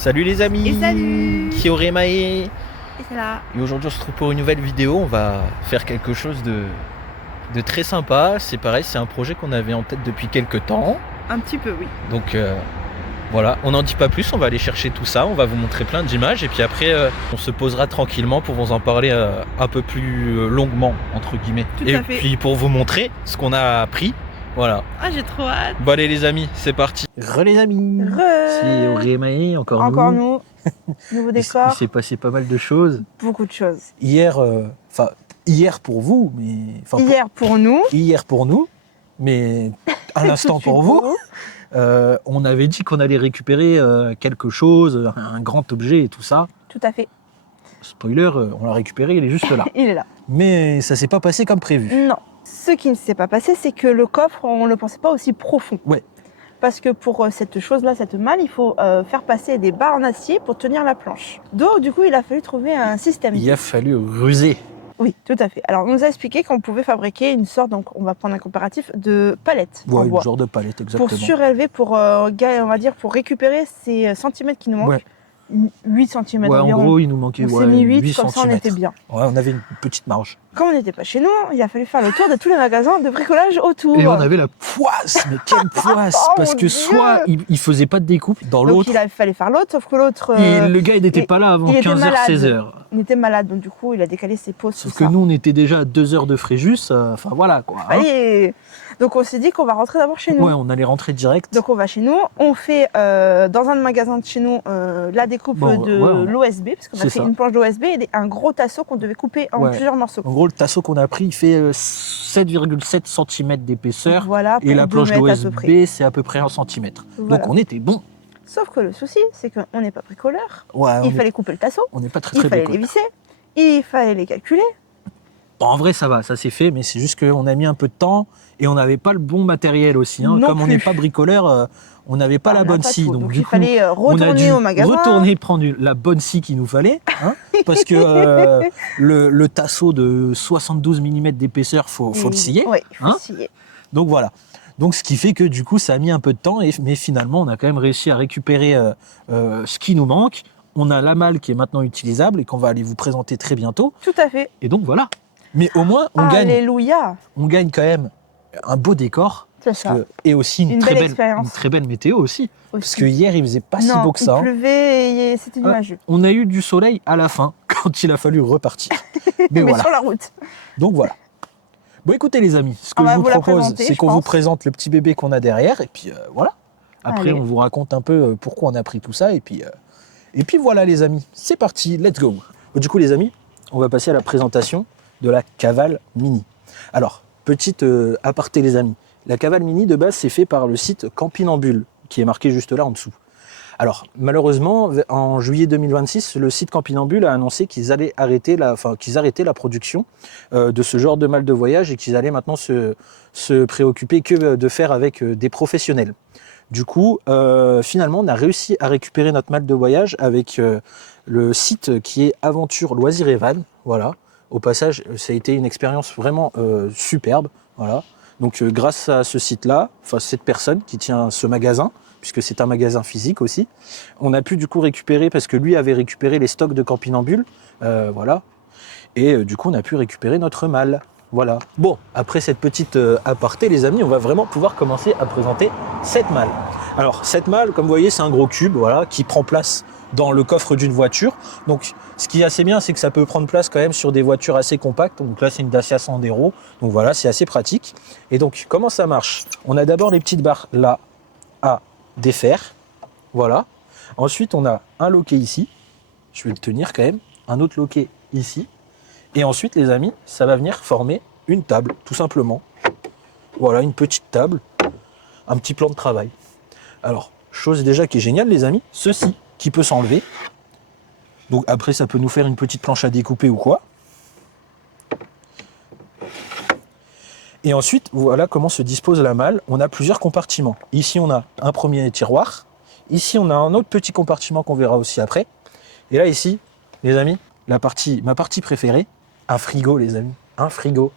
Salut les amis. Et salut. Kioremae. Et c'est là. Et aujourd'hui on se retrouve pour une nouvelle vidéo. On va faire quelque chose de très sympa. C'est pareil, c'est un projet qu'on avait en tête depuis quelques temps. Un petit peu, oui. Donc voilà, on n'en dit pas plus, on va aller chercher tout ça, on va vous montrer plein d'images et puis après on se posera tranquillement pour vous en parler un peu plus longuement, entre guillemets. Tout et à fait. puis pour vous montrer ce qu'on a appris. Voilà. Ah, j'ai trop hâte. Bon allez les amis, c'est parti. Les amis. C'est Kioremae, encore nous. Nouveau décor. Il s'est passé pas mal de choses. Beaucoup de choses. Hier, hier pour vous, mais... Hier pour nous. Hier pour nous, mais à l'instant pour vous. On avait dit qu'on allait récupérer quelque chose, un grand objet et tout ça. Tout à fait. Spoiler, on l'a récupéré, il est juste là. Il est là. Mais ça s'est pas passé comme prévu. Non. Ce qui ne s'est pas passé, c'est que le coffre, on ne le pensait pas aussi profond. Ouais. Parce que pour cette chose-là, cette malle, il faut faire passer des barres en acier pour tenir la planche. Donc, du coup, il a fallu trouver un système. Il a fallu ruser. Oui, tout à fait. Alors, on nous a expliqué qu'on pouvait fabriquer une sorte, donc on va prendre un comparatif, de palette en bois. Un genre de palette, exactement. Pour surélever, pour, on va dire, pour récupérer ces centimètres qui nous manquent. Ouais. 8 cm Ouais, environ. en gros, il nous manquait On s'est mis 8, comme cm. ça on était bien. Ouais, on avait une petite marge. Comme on n'était pas chez nous, il a fallu faire le tour de tous les magasins de bricolage autour. Et on avait la poisse, mais quelle poisse. Oh, parce mon que Dieu. soit il faisait pas de découpe dans Donc l'autre. il fallait faire l'autre, sauf que l'autre... Et le gars, il n'était pas là avant il était 15h, malade. 16h. Il était malade, donc du coup, il a décalé ses pauses. Sauf tout que ça. nous, on était déjà à 2 heures de Fréjus. Enfin, voilà, quoi. Hein. Allez. Donc on s'est dit qu'on va rentrer d'abord chez nous. Ouais, on allait rentrer direct. Donc on va chez nous, on fait dans un magasin de chez nous la découpe de l'OSB, parce qu'on a fait une planche d'OSB et un gros tasseau qu'on devait couper en plusieurs morceaux. En gros, le tasseau qu'on a pris, il fait 7,7 cm d'épaisseur. Voilà, et la planche d'OSB, c'est à peu près 1 cm. Voilà. Donc on était bon. Sauf que le souci, c'est qu'on n'est pas bricoleur. Ouais, il fallait couper le tasseau. On n'est pas très Il fallait bricoleur. les visser. Il fallait les calculer. Bon, en vrai, ça va, ça s'est fait, mais c'est juste qu'on a mis un peu de temps et on n'avait pas le bon matériel aussi. Hein. Comme on n'est pas bricoleur, on n'avait pas la bonne scie. Donc du coup, fallait retourner au magasin. Retourner prendre la bonne scie qu'il nous fallait. Hein, parce que le tasseau de 72 mm d'épaisseur, faut le scier. Oui, il faut le scier. Donc voilà. Donc ce qui fait que du coup, ça a mis un peu de temps, mais finalement, on a quand même réussi à récupérer ce qui nous manque. On a la malle qui est maintenant utilisable et qu'on va aller vous présenter très bientôt. Tout à fait. Et donc voilà. Mais au moins, on gagne quand même un beau décor. C'est ça. Et aussi une très belle météo aussi. Parce que hier, il faisait pas si beau que ça. Il pleuvait et c'était nuageux. On a eu du soleil à la fin, quand il a fallu repartir. Mais voilà. Sur la route. Donc voilà. Bon, écoutez les amis, ce que je vous propose, c'est qu'on vous présente le petit bébé qu'on a derrière. Et puis voilà. Après, on vous raconte un peu pourquoi on a pris tout ça. Et puis voilà les amis, c'est parti, let's go. Du coup les amis, on va passer à la présentation de la Cavale Mini. Alors, petite aparté les amis, la Cavale Mini de base c'est fait par le site Campinambule, qui est marqué juste là en dessous. Alors, malheureusement, en juillet 2026, le site Campinambule a annoncé qu'ils allaient arrêter la production de ce genre de malle de voyage et qu'ils allaient maintenant se préoccuper que de faire avec des professionnels. Du coup, finalement, on a réussi à récupérer notre malle de voyage avec le site qui est Aventure Loisirs et Van. Voilà. Au passage, ça a été une expérience vraiment superbe. Voilà. Donc, grâce à ce site-là, enfin cette personne qui tient ce magasin, puisque c'est un magasin physique aussi, on a pu du coup récupérer, parce que lui avait récupéré les stocks de Campinambule. Voilà. Et du coup, on a pu récupérer notre malle. Voilà. Bon, après cette petite aparté, les amis, on va vraiment pouvoir commencer à présenter cette malle. Alors, cette malle, comme vous voyez, c'est un gros cube, voilà, qui prend place dans le coffre d'une voiture. Donc, ce qui est assez bien, c'est que ça peut prendre place quand même sur des voitures assez compactes. Donc là, c'est une Dacia Sandero. Donc voilà, c'est assez pratique. Et donc, comment ça marche? On a d'abord les petites barres là à défaire. Voilà. Ensuite, on a un loquet ici. Je vais le tenir quand même. Un autre loquet ici. Et ensuite, les amis, ça va venir former une table, tout simplement. Voilà, une petite table, un petit plan de travail. Alors, chose déjà qui est géniale, les amis, ceci qui peut s'enlever. Donc après, ça peut nous faire une petite planche à découper ou quoi. Et ensuite, voilà comment se dispose la malle. On a plusieurs compartiments. Ici, on a un premier tiroir. Ici, on a un autre petit compartiment qu'on verra aussi après. Et là, ici, les amis, ma partie préférée, un frigo, les amis. Un frigo.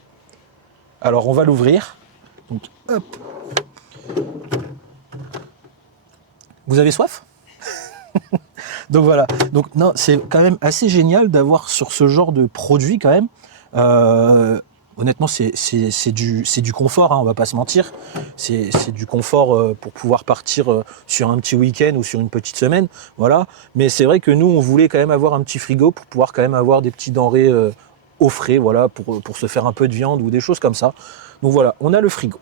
Alors, on va l'ouvrir. Donc, hop. Vous avez soif? Donc voilà. Donc non, c'est quand même assez génial d'avoir sur ce genre de produit quand même. Honnêtement, c'est du confort, hein, on va pas se mentir. C'est du confort pour pouvoir partir sur un petit week-end ou sur une petite semaine, voilà. Mais c'est vrai que nous, on voulait quand même avoir un petit frigo pour pouvoir quand même avoir des petits denrées au frais, voilà, pour se faire un peu de viande ou des choses comme ça. Donc voilà, on a le frigo.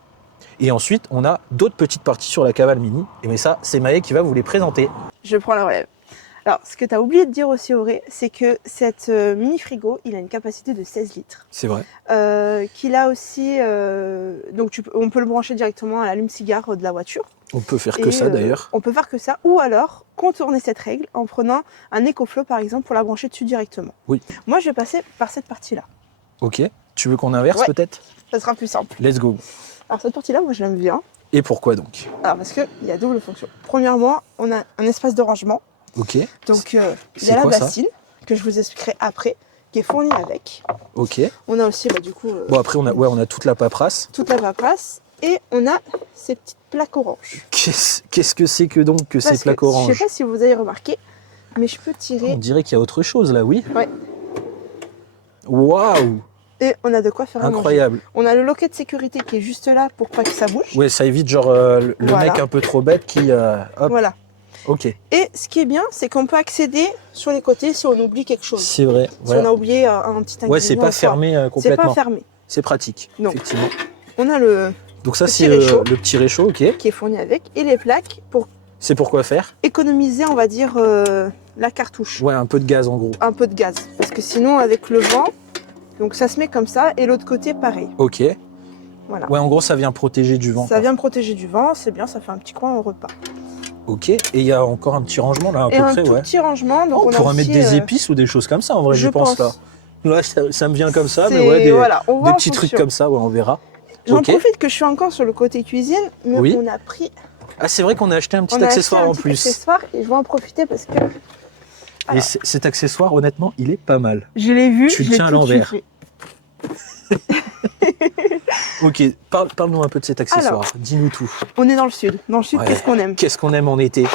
Et ensuite, on a d'autres petites parties sur la cavale mini. Et mais ça, c'est Maë qui va vous les présenter. Je prends la relève. Alors, ce que tu as oublié de dire aussi, Auré, c'est que cette mini frigo, il a une capacité de 16 litres. C'est vrai. Qu'il a aussi... donc, on peut le brancher directement à l'allume-cigare de la voiture. On peut faire que ça, d'ailleurs. On peut faire que ça. Ou alors, contourner cette règle en prenant un EcoFlow, par exemple, pour la brancher dessus directement. Oui. Moi, je vais passer par cette partie-là. Ok. Tu veux qu'on inverse, peut-être? Ça sera plus simple. Let's go. Alors, cette partie-là, moi, je l'aime bien. Et pourquoi donc? Alors, parce qu'il y a double fonction. Premièrement, on a un espace de rangement. Ok. Donc, il y a la bassine, que je vous expliquerai après, qui est fournie avec. Ok. On a aussi, du coup... bon, après, on a toute la paperasse. Toute la paperasse. Et on a ces petites plaques oranges. Qu'est-ce que c'est que donc que ces plaques oranges? Je ne sais pas si vous avez remarqué, mais je peux tirer... On dirait qu'il y a autre chose là, oui? Ouais. Waouh! Et on a de quoi faire incroyable. On a le loquet de sécurité qui est juste là pour pas que ça bouge. Ouais, ça évite genre le mec un peu trop bête qui... hop. Voilà. Ok. Et ce qui est bien, c'est qu'on peut accéder sur les côtés si on oublie quelque chose. C'est vrai. Si on a oublié un petit ingrédient. Ouais, c'est pas fermé complètement. C'est pas fermé. C'est pratique, non. Effectivement. On a le... Donc ça, c'est le petit réchaud, ok. Qui est fourni avec. Et les plaques pour... C'est pour quoi faire? Économiser, on va dire, la cartouche. Ouais, un peu de gaz en gros. Un peu de gaz. Parce que sinon, avec le vent, donc ça se met comme ça. Et l'autre côté, pareil. Ok. Voilà. Ouais, en gros, ça vient protéger du vent. Ça vient protéger du vent, c'est bien, ça fait un petit coin au repas. Ok, et il y a encore un petit rangement là, à peu près, un tout petit rangement. Donc on pourra mettre des épices ou des choses comme ça, en vrai, je pense là. Là, ça me vient comme ça, mais ouais, des petits trucs comme ça, ouais, on verra. J'en profite que je suis encore sur le côté cuisine, mais on a pris... Ah, c'est vrai qu'on a acheté un petit accessoire en plus. Accessoire, et je vais en profiter parce que... Alors, et cet accessoire, honnêtement, il est pas mal. Je l'ai vu, tu le tiens à l'envers. Ok, parle-nous un peu de cet accessoire, dis-nous tout. On est dans le sud. Dans le sud, qu'est-ce qu'on aime? Qu'est-ce qu'on aime en été?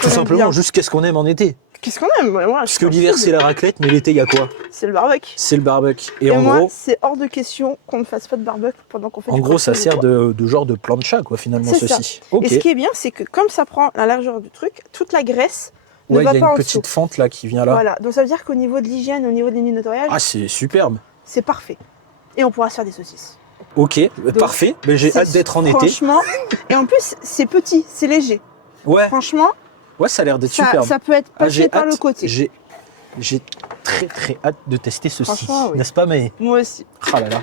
Tout simplement, juste qu'est-ce qu'on aime en été? Qu'est-ce qu'on aime? Parce que l'hiver, c'est la raclette, mais l'été, il y a quoi? C'est le barbecue. C'est le barbecue. Et en moi, gros, c'est hors de question qu'on ne fasse pas de barbecue pendant qu'on fait en gros, ça sert de genre de plancha, quoi, finalement, ceci. Et ce qui est bien, c'est que comme ça prend la largeur du truc, toute la graisse ne va pas en dessous. Il y a une petite fente là qui vient là. Voilà, donc ça veut dire qu'au niveau de l'hygiène, au niveau des lignes de nettoyage... Ah, c'est superbe. C'est parfait. Et on pourra se faire des saucisses. Ok, donc, parfait. Mais j'ai hâte d'être en été. Franchement, et en plus, c'est petit, c'est léger. Ouais. Franchement... Ouais, ça a l'air d'être superbe. Ça peut être passé par le côté. J'ai très hâte de tester ceci, oui. N'est-ce pas, Maë? Moi aussi. Ah là là.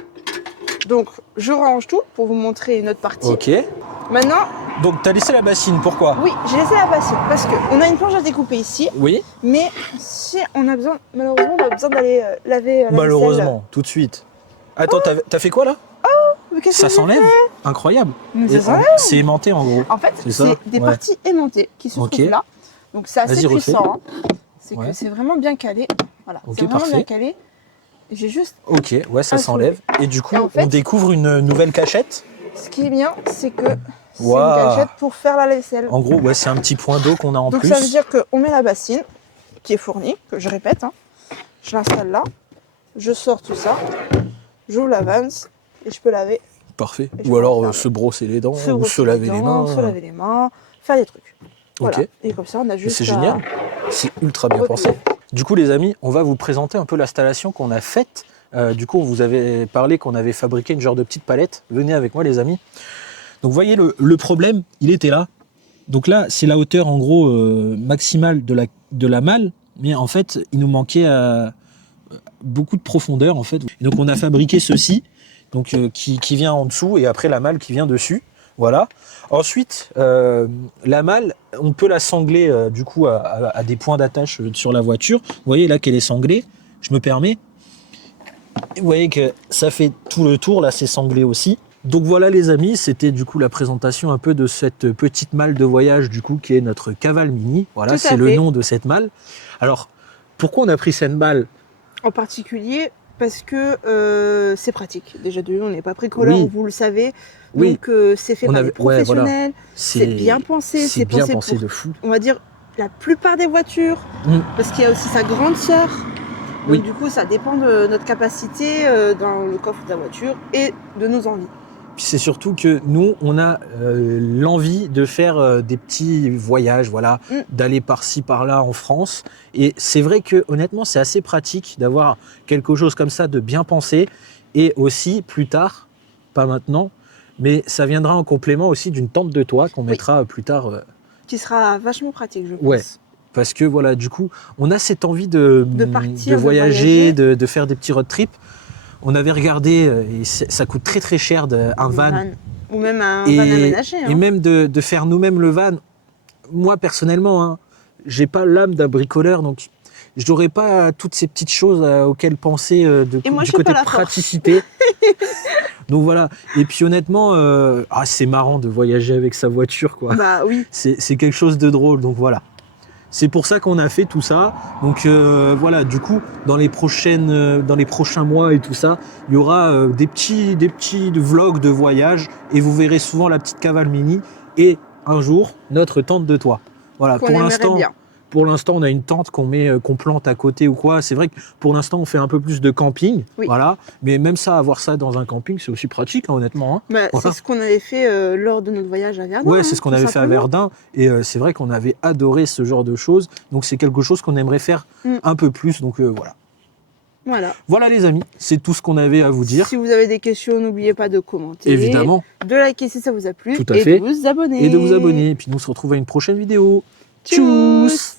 Donc, je range tout pour vous montrer une autre partie. Ok. Maintenant... Donc, tu as laissé la bassine, pourquoi? Oui, j'ai laissé la bassine parce qu'on a une planche à découper ici. Oui. Mais si on a besoin... Malheureusement, on a besoin d'aller laver la Malheureusement, tout de suite. Attends, t'as fait quoi là? Ça s'enlève? Incroyable. C'est aimanté en gros. En fait, c'est des parties aimantées qui se trouvent là. Donc c'est assez puissant. C'est que c'est vraiment bien calé. Voilà, c'est vraiment bien calé. J'ai juste... Ok, ouais, ça s'enlève. Et du coup, on découvre une nouvelle cachette. Ce qui est bien, c'est que c'est une cachette pour faire la vaisselle. En gros, ouais, c'est un petit point d'eau qu'on a en plus. Donc ça veut dire qu'on met la bassine, qui est fournie, que je répète. Je l'installe là. Je sors tout ça. J'ouvre la vanse et je peux laver. Parfait. Ou alors se brosser les dents, ou se laver les mains. Se laver les mains, faire des trucs. Voilà. Ok. Et comme ça, on a juste... C'est génial. C'est ultra bien pensé. Du coup, les amis, on va vous présenter un peu l'installation qu'on a faite. Du coup, on vous avait parlé qu'on avait fabriqué une genre de petite palette. Venez avec moi, les amis. Donc, vous voyez, le problème, il était là. Donc là, c'est la hauteur, en gros, maximale de la malle. Mais en fait, il nous manquait beaucoup de profondeur, en fait. Et donc, on a fabriqué ceci. Donc, qui vient en dessous et après la malle qui vient dessus. Voilà. Ensuite, la malle, on peut la sangler du coup à des points d'attache sur la voiture. Vous voyez là qu'elle est sanglée. Je me permets. Vous voyez que ça fait tout le tour. Là, c'est sanglé aussi. Donc voilà les amis, c'était du coup la présentation un peu de cette petite malle de voyage du coup qui est notre cavale mini. Voilà, c'est le nom de cette malle. Alors, pourquoi on a pris cette malle en particulier? Parce que c'est pratique. Déjà de on n'est pas bricoleur, vous le savez. Donc c'est fait par des professionnels. C'est bien pensé. C'est bien pensé de fou. On va dire la plupart des voitures, parce qu'il y a aussi sa grande sœur. Donc Oui. du coup, ça dépend de notre capacité dans le coffre de la voiture et de nos envies. Puis c'est surtout que nous, on a l'envie de faire des petits voyages, voilà, d'aller par-ci, par-là en France. Et c'est vrai que honnêtement, c'est assez pratique d'avoir quelque chose comme ça, de bien penser. Et aussi, plus tard, pas maintenant, mais ça viendra en complément aussi d'une tente de toit qu'on mettra plus tard. Qui sera vachement pratique, je pense. Ouais. Parce que voilà, du coup, on a cette envie de partir, de voyager, de faire des petits road trips. On avait regardé, et ça coûte très très cher un van. Ou même un van aménagé. Et même de faire nous-mêmes le van. Moi, personnellement, j'ai pas l'âme d'un bricoleur, donc je n'aurais pas toutes ces petites choses auxquelles penser du côté praticité. Donc voilà. Et puis honnêtement, c'est marrant de voyager avec sa voiture, quoi. Bah oui. C'est quelque chose de drôle, donc voilà. C'est pour ça qu'on a fait tout ça. Donc voilà, du coup, dans les prochains mois et tout ça, il y aura des petits vlogs de voyage et vous verrez souvent la petite cavale mini et un jour notre tente de toit. Voilà, pour l'instant, on a une tente qu'on plante à côté ou quoi. C'est vrai que pour l'instant, on fait un peu plus de camping, voilà. Mais même ça, avoir ça dans un camping, c'est aussi pratique, honnêtement. Voilà. C'est ce qu'on avait fait lors de notre voyage à Verdun. Ouais, c'est ce qu'on avait fait à Verdun. Et c'est vrai qu'on avait adoré ce genre de choses. Donc c'est quelque chose qu'on aimerait faire un peu plus. Donc voilà. Voilà les amis, c'est tout ce qu'on avait à vous dire. Si vous avez des questions, n'oubliez pas de commenter. Évidemment. De liker si ça vous a plu. Tout à fait. De vous abonner. Et de vous abonner. Et puis nous on se retrouve à une prochaine vidéo. Tchuss.